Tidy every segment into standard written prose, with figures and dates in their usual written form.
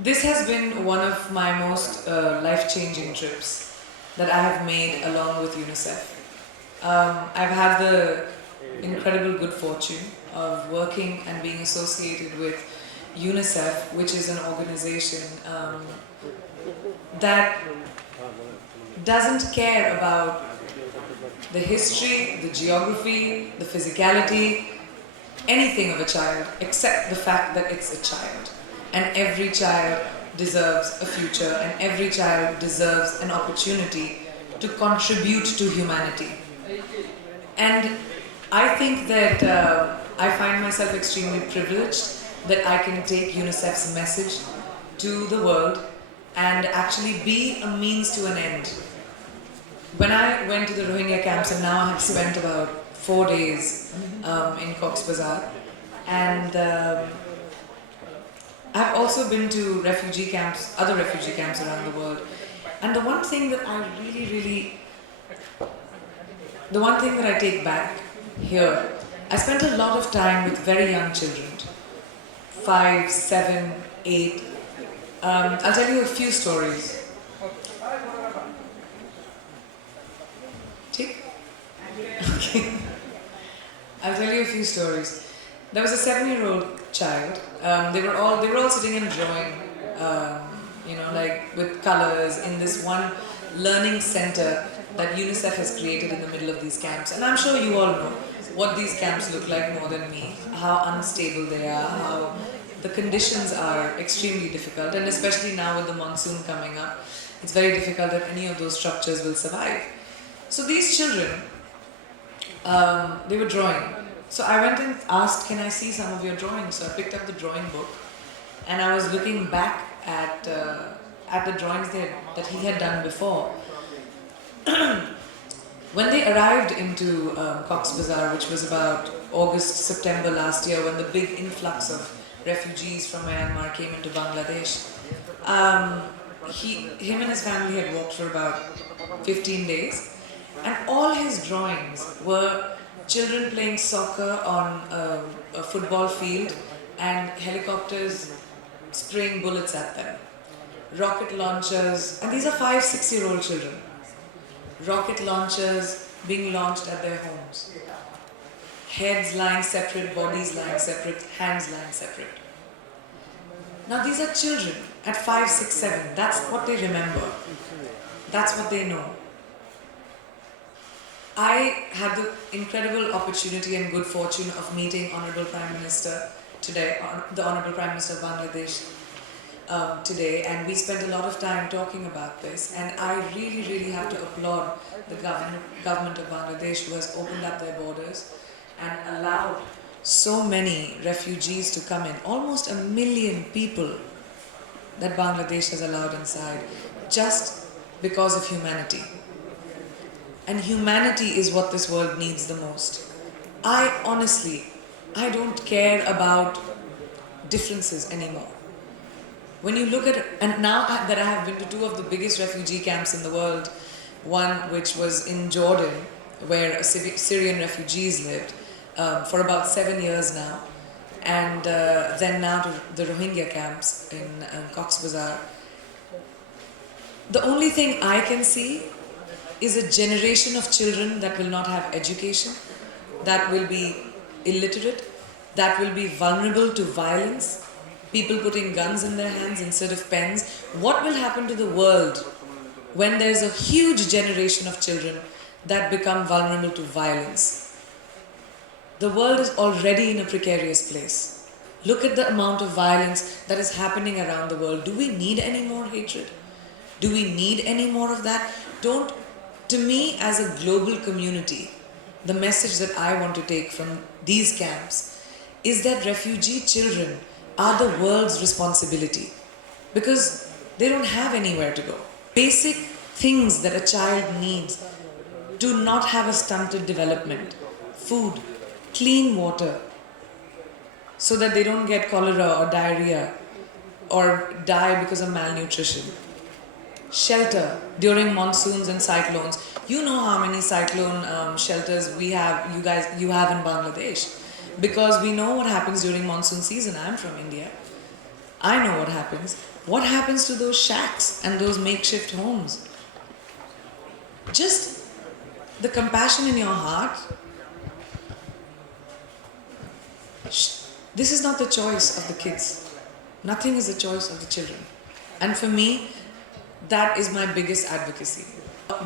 This has been one of my most life-changing trips that I have made along with UNICEF. I've had the incredible good fortune of working and being associated with UNICEF, which is an organization that doesn't care about the history, the geography, the physicality, anything of a child except the fact that it's a child. And every child deserves a future, and every child deserves an opportunity to contribute to humanity. And I think that I find myself extremely privileged that I can take UNICEF's message to the world and actually be a means to an end. When I went to the Rohingya camps, and now I have spent about 4 days in Cox's Bazar, and I've also been to refugee camps, other refugee camps around the world. And the one thing that I take back here, I spent a lot of time with very young children, 5, 7, 8. I'll tell you a few stories. Okay. I'll tell you a few stories. There was a 7-year-old child. They were all sitting and drawing, like with colors in this one learning center that UNICEF has created in the middle of these camps. And I'm sure you all know what these camps look like more than me, how unstable they are, how the conditions are extremely difficult, and especially now with the monsoon coming up, it's very difficult that any of those structures will survive. So these children, they were drawing. So I went and asked, can I see some of your drawings? So I picked up the drawing book, and I was looking back at the drawings that he had done before. When they arrived into Cox's Bazar, which was about August, September last year, when the big influx of refugees from Myanmar came into Bangladesh, him and his family had walked for about 15 days, and all his drawings were children playing soccer on a football field and helicopters spraying bullets at them. Rocket launchers, and these are 5, 6-year-old children. Rocket launchers being launched at their homes. Heads lying separate, bodies lying separate, hands lying separate. Now these are children at 5, 6, 7. That's what they remember. That's what they know. I had the incredible opportunity and good fortune of meeting Honorable Prime Minister today, the Honorable Prime Minister of Bangladesh today, and we spent a lot of time talking about this, and I really have to applaud the government of Bangladesh, who has opened up their borders and allowed so many refugees to come in. Almost 1 million people that Bangladesh has allowed inside, just because of humanity. And humanity is what this world needs the most. I don't care about differences anymore. When you look at, and now that I have been to 2 of the biggest refugee camps in the world, one which was in Jordan, where Syrian refugees lived for about 7 years now, and then now to the Rohingya camps in Cox's Bazar. The only thing I can see is a generation of children that will not have education, that will be illiterate, that will be vulnerable to violence, people putting guns in their hands instead of pens. What will happen to the world when there's a huge generation of children that become vulnerable to violence? The world is already in a precarious place. Look at the amount of violence that is happening around the world. Do we need any more hatred? Do we need any more of that? To me, as a global community, the message that I want to take from these camps is that refugee children are the world's responsibility, because they don't have anywhere to go. Basic things that a child needs to not have a stunted development: food, clean water, so that they don't get cholera or diarrhea or die because of malnutrition. shelter during monsoons and cyclones. You know how many cyclone shelters you have in Bangladesh, because we know what happens during monsoon season. I'm from India. I know what happens. What happens to those shacks and those makeshift homes? Just the compassion in your heart. This is not the choice of the kids. Nothing is the choice of the children. And for me, that is my biggest advocacy.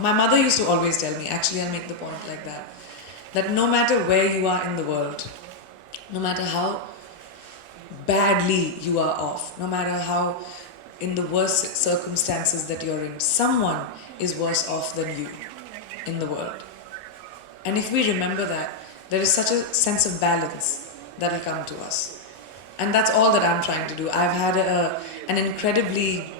My mother used to always tell me, actually I'll make the point like that no matter where you are in the world, no matter how badly you are off, no matter how in the worst circumstances that you're in, someone is worse off than you in the world. And if we remember that, there is such a sense of balance that will come to us. And that's all that I'm trying to do. I've had an incredibly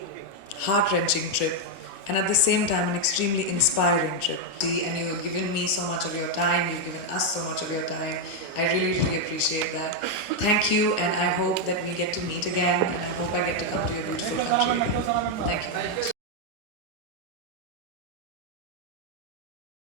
heart-wrenching trip, and at the same time an extremely inspiring trip. And you've given me so much of your time, you've given us so much of your time. I really, really appreciate that. Thank you, and I hope that we get to meet again, and I hope I get to come to your beautiful country again. Thank you.